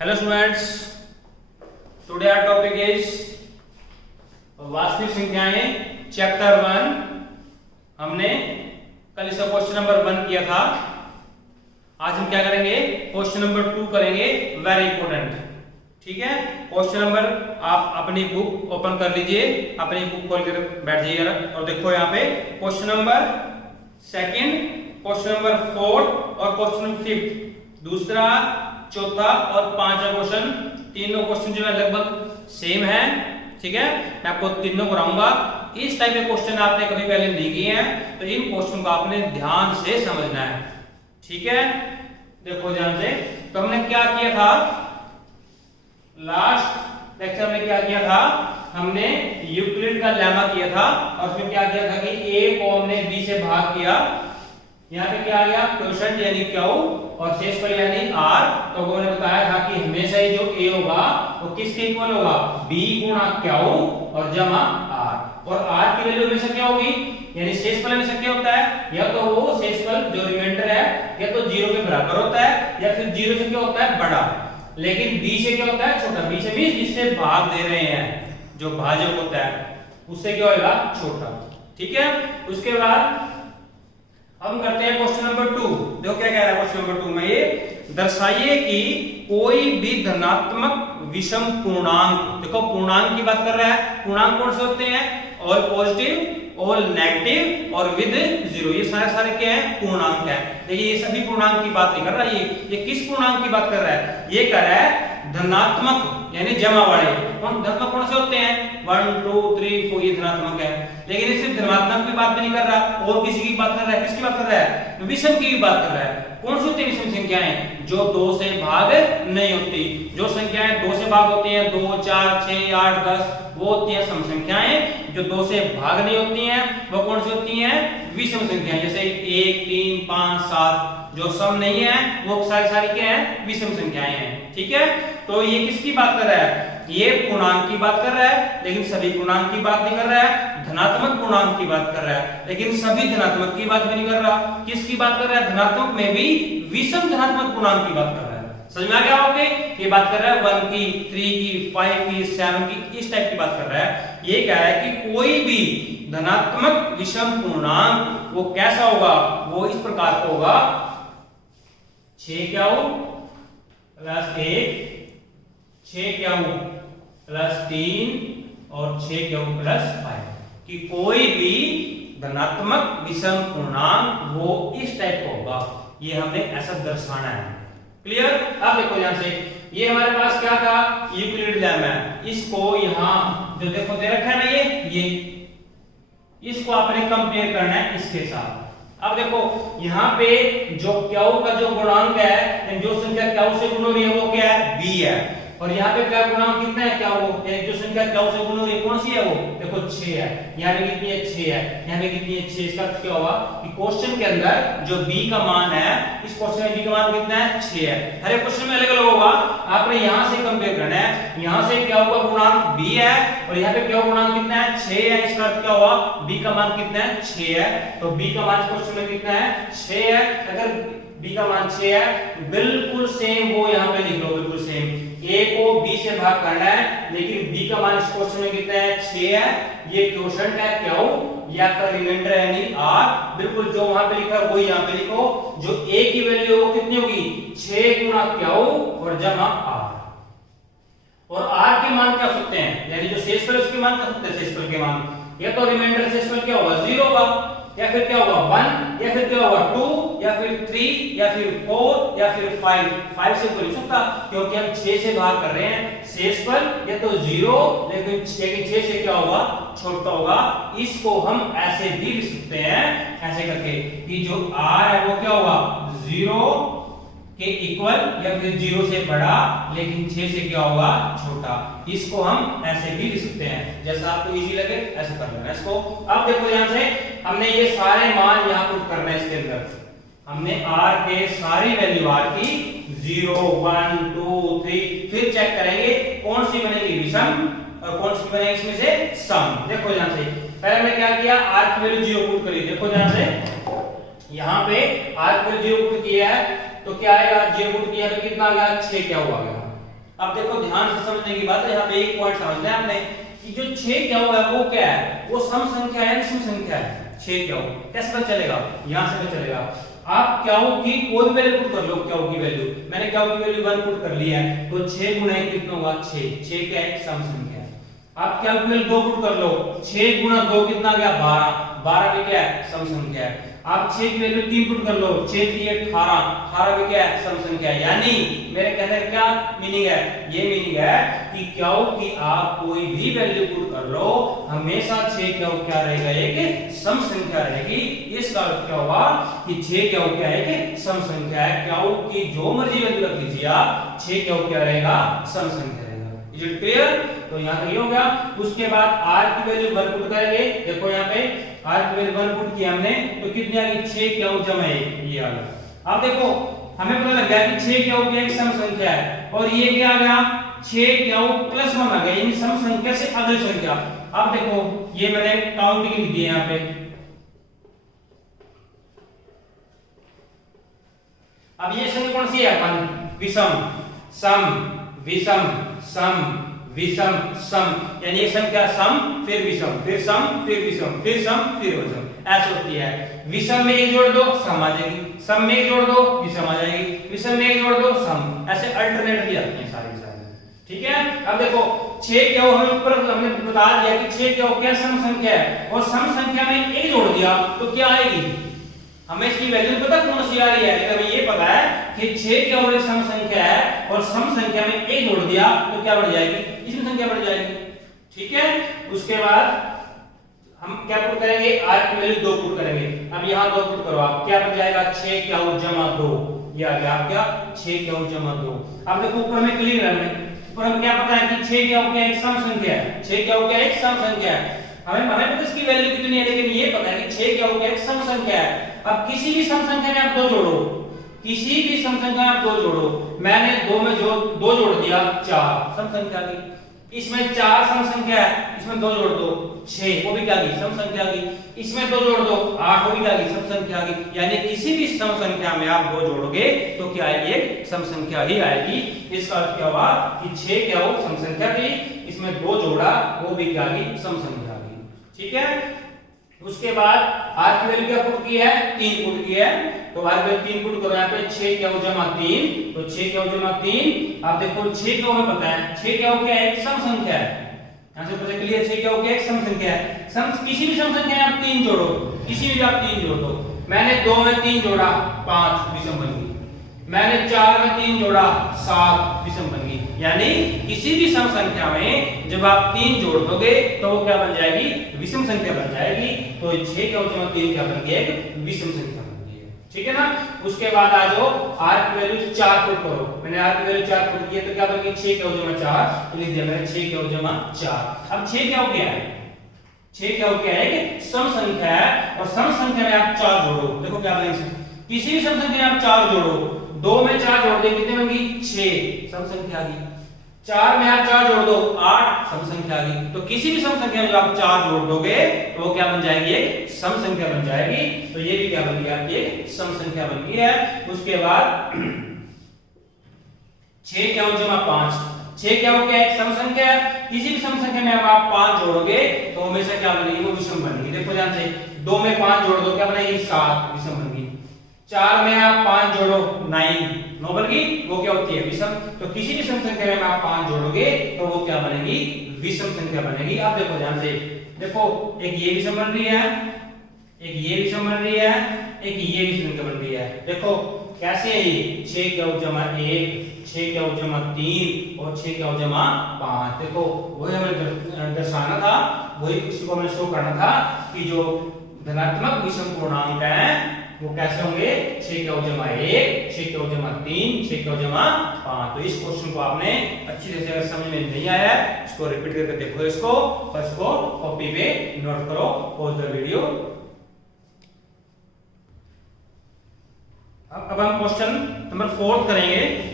Hello students, today our topic is वास्तविक संख्याएं chapter 1। हमने कल इसका क्वेश्चन नंबर 1 किया था। आज हम क्या करेंगे, क्वेश्चन नंबर 2 करेंगे, वेरी इंपॉर्टेंट। ठीक है, क्वेश्चन नंबर आप अपनी बुक ओपन कर लीजिए, अपनी बुक खोल कर बैठ जाइए और देखो यहाँ पे क्वेश्चन नंबर 2, क्वेश्चन नंबर 4 और क्वेश्चन नंबर 5, दूसरा, चौथा और पांचवा क्वेश्चन। तीनों क्वेश्चन जो है लगभग सेम है। ठीक है, मैं आपको तीनों कराऊंगा। इस टाइप के क्वेश्चन आपने कभी पहले नहीं किए हैं, तो इन क्वेश्चन को आपने ध्यान से समझना है। ठीक है, देखो ध्यान से। तो हमने क्या किया था, लास्ट लेक्चर में क्या किया था, हमने यूक्लिड का लेमा किया था और फिर क्या किया था कि a को हमने b से भाग किया। यहाँ पे क्या आ गया, क्वोशंट यानी क्यू और शेषफल यानी r। तो वो ने बताया था कि हमेशा ही जो a होगा वो किसके इक्वल होगा, b गुणा क्यू और जमा r। और r की वैल्यू हमेशा क्या होगी, यानी शेषफल हमेशा क्या होता है, या तो वो शेषफल जो रिमाइंडर है या तो 0 के बराबर होता है या फिर 0 से क्या होता है, बड़ा। लेकिन b से क्या होता है, छोटा। b से मींस जिससे भाग दे रहे हैं, जो भाजक होता है उससे क्या होगा, छोटा। ठीक है, उसके बाद हम करते हैं क्वेश्चन नंबर 2। देखो क्या कह रहा है क्वेश्चन नंबर 2 में, ये दर्शाइए कि कोई भी धनात्मक विषम पूर्णांक, देखो पूर्णांक की बात कर रहा है। पूर्णांक कौन से होते हैं, ऑल पॉजिटिव, ऑल नेगेटिव और विद 0। ये सारे क्या है, पूर्णांक है। देखिए ये सभी पूर्णांक की बात नहीं कर रहा, ये किस पूर्णांक की बात कर रहा है, ये कर रहा है धनात्मक यानी जमा वाले। धनात्मक कौन से होते हैं, 1 2 3 4, ये धनात्मक है। लेकिन ये सिर्फ धनात्मक की बात भी नहीं कर रहा, और किसी की बात कर रहा है। किसकी बात कर रहा है, विषम की भी बात कर रहा है। कौन सी होती है विषम संख्याएं, जो 2 से भाग नहीं होती। जो संख्याएं 2 से भाग होती हैं, 2 4 6 8 10, वो होती है सम संख्याएं। जो 2 से भाग नहीं होती हैं वो कौन सी होती हैं, विषम संख्याएं। जैसे 1 3 5 7 जो सम नहीं है वो सारी क्या है, विषम संख्याएं हैं। ठीक है, तो ये किसकी बात कर रहा है, ये पूर्णांक की बात कर रहा है, लेकिन सभी पूर्णांक की बात नहीं कर रहा है। धनात्मक पूर्णांक की बात कर रहा है, लेकिन सभी धनात्मक की बात भी नहीं कर रहा। किसकी बात कर रहा है, धनात्मक में भी विषम धनात्मक पूर्णांक की बात कर रहा है। समझ में आ गया आपके, ये बात कर रहा है 1 की, 3 की, 5 की, 7 की, इस टाइप की बात कर रहा है। ये कह रहा है कि कोई भी धनात्मक विषम पूर्णांक वो कैसा होगा, वो इस प्रकार का होगा, 6 क्यू प्लस 1, 6 क्यू प्लस 3 और 6 क्यू प्लस 5। कि कोई भी धनात्मक विषम पूर्णांक वो इस टाइप का होगा। ये हमने ऐसा दर्शाना है। क्लियर। अब देखो यहां से, ये हमारे पास क्या था, यूक्लिड लेमा है। इसको यहां जो देखो दे रखा है ना, ये इसको आपने कंपेयर करना है इसके साथ। अब देखो यहाँ पे जो क्यू का जो गुणांक है, जो संख्या क्यू से गुण हो रही है वो क्या है, b है। और यहाँ पे क्या गुणांक कितना है, क्या वो जो संख्या क्यू से गुण हो रही है कौन सी है, वो देखो 6 है। यहाँ पे कितनी है, 6 है। यहाँ पे कितनी है, 6। इसका अर्थ क्या होगा कि क्वेश्चन के अंदर जो b का मान है, इस क्वेश्चन में b का मान कितना है, 6 है। हर एक क्वेश्चन में अलग अलग होगा, आपने यहाँ से कंपेयर करना है। यहाँ से क्या होगा, गुणांक b है और यहाँ पे क्या गुणांक कितना है, 6 है। इसका अर्थ क्या होगा, b का मान कितना है, 6 है। तो b का मान क्वेश्चन में कितना है, 6 है। अगर b का मान 6 है, बिल्कुल सेम वो यहाँ पे लिख लो, बिल्कुल सेम। a को b से भाग करना है, लेकिन b का मान इस क्वेश्चन में कितना है, 6 है। ये क्वोशंट है क्यू या का रिमाइंडर यानी r। बिल्कुल जो वहां पे लिखा है वही यहाँ पे लिखो। जो a की वैल्यू वो कितनी होगी, 6 गुणा क्यू और जमा r। और r के मान क्या हो सकते हैं, यानी जो शेषफल है उसके मान क्या हो सकते हैं, शेषफल के मान या तो रिमाइंडर शेषफल क्या होगा, 0 होगा, या फिर क्या होगा 1, या फिर क्या होगा 2, या फिर 3, या फिर 4, या फिर 5 से कोई नहीं सकता, क्योंकि हम 6 से भाग कर रहे हैं। शेषफल या तो 0, लेकिन 6 से क्या होगा, छोटा होगा। इसको हम ऐसे भी लिख सकते हैं, ऐसे करके कि जो r है वो क्या होगा, 0 के इक्वल या फिर 0 से बड़ा, लेकिन 6 से क्या होगा, छोटा। इसको हम ऐसे भी लिख सकते हैं, जैसा आपको इजी लगे ऐसे कर लेना इसको। अब देखो यहां से हमने ये सारे मान यहां पुट करना है इसके अंदर। हमने r के सारी वैल्यू r की 0 1 2 3, फिर चेक करेंगे कौन सी बनेगी विषम और कौन सी बनेगी इसमें से सम। देखो यहां से पहले हमने क्या किया, r की वैल्यू 0 पुट करी। देखो यहां से यहां पे r की वैल्यू 0 पुट किया है, तो क्या आएगा, 0 पुट किया तो कितना आ गया, 6 क्या हुआ गया। अब देखो ध्यान से समझने की बात है, यहाँ पे एक पॉइंट समझना है आपने कि जो 6 क्या हुआ है वो क्या है, वो सम संख्या है, सम संख्या है। 6 क्या हो कैसे पता चलेगा, यहां से पता चलेगा। आप क्या हो की कोई भी वैल्यू पुट कर लो, क्या हो की वैल्यू, मैंने क्या हो की वैल्यू 1 पुट कर ली है, तो 6 गुना 1 कितना होगा 6, 6 क्या है सम संख्या है। आप क्या वैल्यू 2 पुट कर लो, 6 गुना 2 कितना गया 12, 12 भी क्या है सम संख्या है। आप 6 की वैल्यू 3 पुट कर लो, 6 3 18, 18 भी क्या है सम संख्या है। यानी मेरे कहने का क्या मीनिंग है, ये मीनिंग है कि क्या हो कि आप कोई भी वैल्यू पुट कर लो, हमेशा 6 क्या रहेगा एक सम संख्या रहेगी। इसका अर्थ क्या हुआ कि 6 क्या है एक सम संख्या है। क्या हो कि जो मर्जी वैल्यू रख लीजिए आप, 6 क्या रहेगा सम संख्या रहेगा। Is it clear? तो यहां तक ये हो गया। उसके बाद r की वैल्यू 1 पुट करेंगे, देखो यहां पे r की वैल्यू 1 पुट किया हमने, तो कितनी आ गई 6 क्या जमा 1, ये आ गया। अब देखो हमें पता लग गया कि 6 क्या एक सम संख्या है, और ये क्या आ गया 6 क्या प्लस 1 आ गया, यानी सम संख्या से अगली संख्या। अब देखो ये मैंने काउंटिंग लिख दी है यहां पे। अब ये संख्या कौन सी है, विषम, सम, विषम, सम, विषम, सम, यानी एक संख्या सम फिर विषम फिर सम फिर विषम फिर सम फिर विषम, ऐसे होती है। विषम में एक जोड़ दो सम आ जाएगी, सम में एक जोड़ दो विषम आ जाएगी, विषम में एक जोड़ दो सम, ऐसे अल्टरनेटली आती है सारी सारी। ठीक है। अब देखो 6 क्या हमें ऊपर हमने बता दिया कि 6 क्या सम संख्या है, और सम संख्या में एक जोड़ दिया तो क्या आएगी, हमें इसकी वैल्यू पता कौन सी आ रही है, लेकिन हमें ये पता है कि 6 क्या एक सम संख्या है, और सम संख्या में एक जोड़ दिया तो क्या बढ़ जाएगी, इसमें संख्या बढ़ जाएगी। ठीक है। उसके बाद हम क्या पुट करेंगे, r की वैल्यू 2 पुट करेंगे। अब यहां 2 पुट करो, आप क्या बन जाएगा 6 क्या जमा 2, ये आ गया आपका 6 क्या जमा 2। अब देखो ऊपर में क्लियर है, ऊपर हमें क्या पता है कि 6 क्या एक सम संख्या है, 6 क्या एक सम संख्या है। हमें पता इसकी वैल्यू कितनी है, लेकिन ये पता है कि 6 क्या एक सम संख्या है। अब किसी भी सम संख्या में आप 2 जोड़ो, किसी भी सम संख्या में आप 2 जोड़ो, मैंने 2 में जो 2 जोड़ दिया 4 सम संख्या की, इसमें 4 सम संख्या है, इसमें 2 जोड़ दो 6, वो भी क्या गई सम संख्या की, इसमें 2 जोड़ दो 8, वो भी क्या गई सम संख्या की। यानी किसी भी सम संख्या में आप 2 जोड़ोगे तो क्या आएगी, एक सम संख्या ही आएगी। इसका अर्थ क्या हुआ कि 6 क्या हो सम संख्या थी, इसमें 2 जोड़ा वो भी क्या गई सम संख्या की। ठीक है। उसके बाद r की वैल्यू क्या पुट की है, 3 पुट की है, तो r की वैल्यू 3 पुट करो, यहाँ पे 6 क्या जमा 3, तो 6 क्या जमा 3। आप देखो 6 क्या हमें पता है, 6 क्या एक सम संख्या है, यहां से पता क्लियर 6 क्या एक सम संख्या है। सम किसी भी सम संख्या में आप 3 जोड़ो, किसी भी आप 3 जोड़ दो, मैंने 2 में 3 जोड़ा 5 विषम बन गई, मैंने 4 में 3 जोड़ा 7 विषम बन गई। यानी किसी भी सम संख्या में जब आप 3 जोड़ दोगे तो वो क्या बन जाएगी, विषम संख्या बन जाएगी। तो 6 क्या 3 क्या बन गई, एक विषम संख्या बन गई है। ठीक है ना। उसके बाद आ जाओ r की वैल्यू 4 पुट करो, मैंने r की वैल्यू 4 पुट की है, तो क्या बन गई 6 क्या 4, लिख दिया मैंने 6 क्या 4। अब 6 क्या हो गया है, 6 क्या है कि सम संख्या है, और सम संख्या में आप 4 जोड़ो, देखो क्या बनेगा, किसी भी सम संख्या में आप 4 जोड़ो, 2 में 4 जोड़ दे कितने बन गई 6 सम संख्या आ गई, 4 में आप 4 जोड़ दो 8 सम संख्या आ गई। तो किसी भी सम संख्या में जब आप 4 जोड़ दोगे तो वो क्या बन जाएगी, एक सम संख्या बन जाएगी। तो ये भी क्या बन गया, एक सम संख्या बन गई है। उसके बाद 6 क्या जमा 5, 6 क्या एक सम संख्या है, किसी भी सम संख्या में आप 5 जोड़ोगे तो हमेशा क्या बनेगी, वो विषम बनेगी। देखो ध्यान से 2 में 5 जोड़ दो क्या बनेगी 7 विषम बन गई, 4 में आप 5 जोड़ो 9 बन गई, वो क्या होती है विषम। तो किसी भी सम संख्या में आप 5 जोड़ोगे तो वो क्या बनेगी, विषम संख्या बनेगी। अब देखो ध्यान से, देखो एक ये विषम बन रही है, एक ये विषम बन रही है, एक ये विषम संख्या बन रही है। देखो कैसे है ये 6 क्या जमा 1, 6 क्या जमा 3 और 6 क्या जमा 5। देखो वही हमें दर्शाना था, वही उसी को हमें शो करना था कि जो धनात्मक विषम पूर्णांक है वो कैसे होंगे, 6 क्या जमा 1, 6 क्या जमा 3, 6 क्या जमा 5। तो इस क्वेश्चन को आपने अच्छी तरह से अगर समझ में नहीं आया है, इसको रिपीट करके देखो इसको, और इसको कॉपी पे नोट करो, पॉज द वीडियो। अब हम क्वेश्चन नंबर 4 करेंगे।